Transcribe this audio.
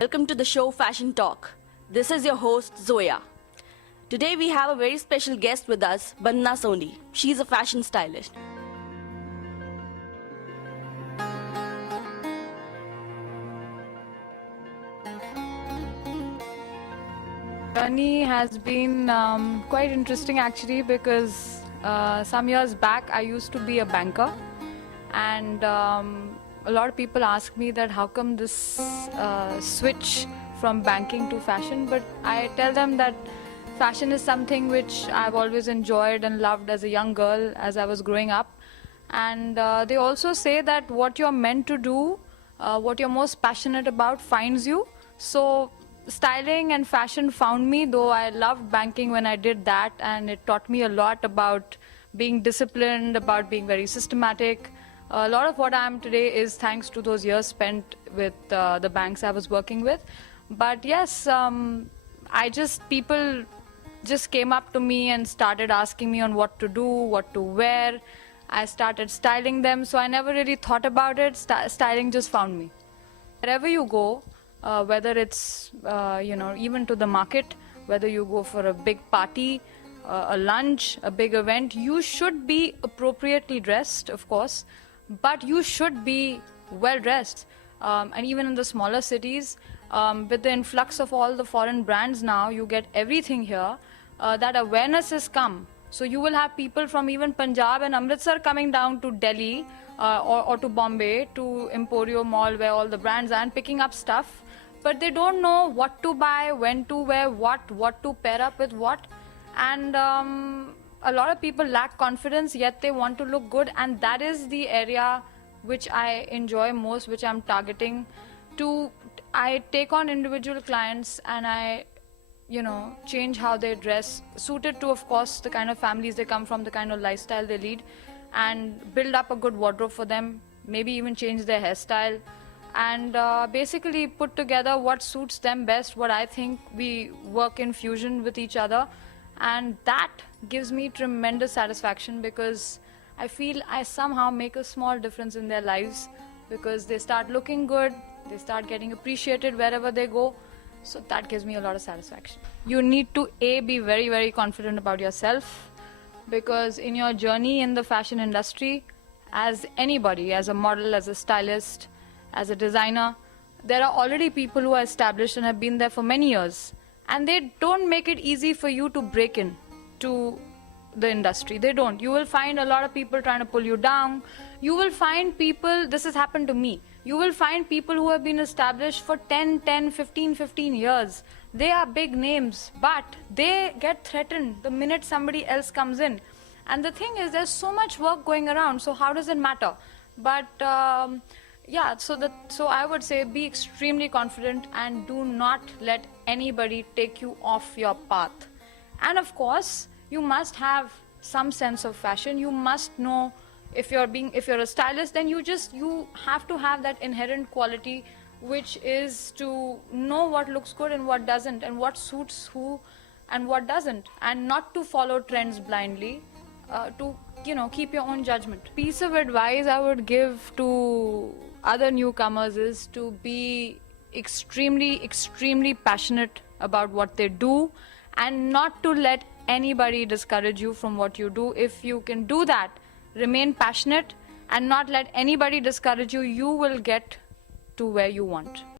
Welcome to the show Fashion Talk. This is your host Zoya. Today we have a very special guest with us, Bandana Soni. She's a fashion stylist. Journey has been quite interesting actually, because some years back I used to be a banker, and a lot of people ask me that how come this switch from banking to fashion, but I tell them that fashion is something which I've always enjoyed and loved as a young girl as I was growing up. And they also say that what you're meant to do, what you're most passionate about finds you. So styling and fashion found me, though I loved banking when I did that, and it taught me a lot about being disciplined, about being very systematic. A lot of what I am today is thanks to those years spent with the banks I was working with. But yes, people just came up to me and started asking me on what to do, what to wear. I started styling them, so I never really thought about it. Styling just found me. Wherever you go, whether it's even to the market, whether you go for a big party, a lunch, a big event, you should be appropriately dressed, of course, but you should be well dressed. And even in the smaller cities, with the influx of all the foreign brands now, you get everything here. That awareness has come. So you will have people from even Punjab and Amritsar coming down to Delhi or to Bombay, to Emporio Mall where all the brands are, and picking up stuff. But they don't know what to buy, when to wear what to pair up with what. And a lot of people lack confidence, yet they want to look good. And that is the area which I enjoy most, which I'm targeting. I take on individual clients and I change how they dress, suited to, of course, the kind of families they come from, the kind of lifestyle they lead, and build up a good wardrobe for them, maybe even change their hairstyle, and basically put together what suits them best, what I think we work in fusion with each other. And that gives me tremendous satisfaction, because I feel I somehow make a small difference in their lives, because they start looking good, they start getting appreciated wherever they go. So that gives me a lot of satisfaction. You need to be very, very confident about yourself, because in your journey in the fashion industry, as anybody, as a model, as a stylist, as a designer, there are already people who are established and have been there for many years, and they don't make it easy for you to break in to the industry. They don't. You will find a lot of people trying to pull you down. You will find people, this has happened to me, you will find people who have been established for 10, 15 years. They are big names, but they get threatened the minute somebody else comes in. And the thing is, there's so much work going around, so how does it matter? But so I would say be extremely confident and do not let anybody take you off your path. And of course, you must have some sense of fashion. You must know, if you're a stylist, then you have to have that inherent quality, which is to know what looks good and what doesn't, and what suits who and what doesn't, and not to follow trends blindly, to keep your own judgment. Piece of advice I would give to other newcomers is to be extremely passionate about what they do, and not to let anybody discourage you from what you do. If you can do that, remain passionate and not let anybody discourage you, you will get to where you want.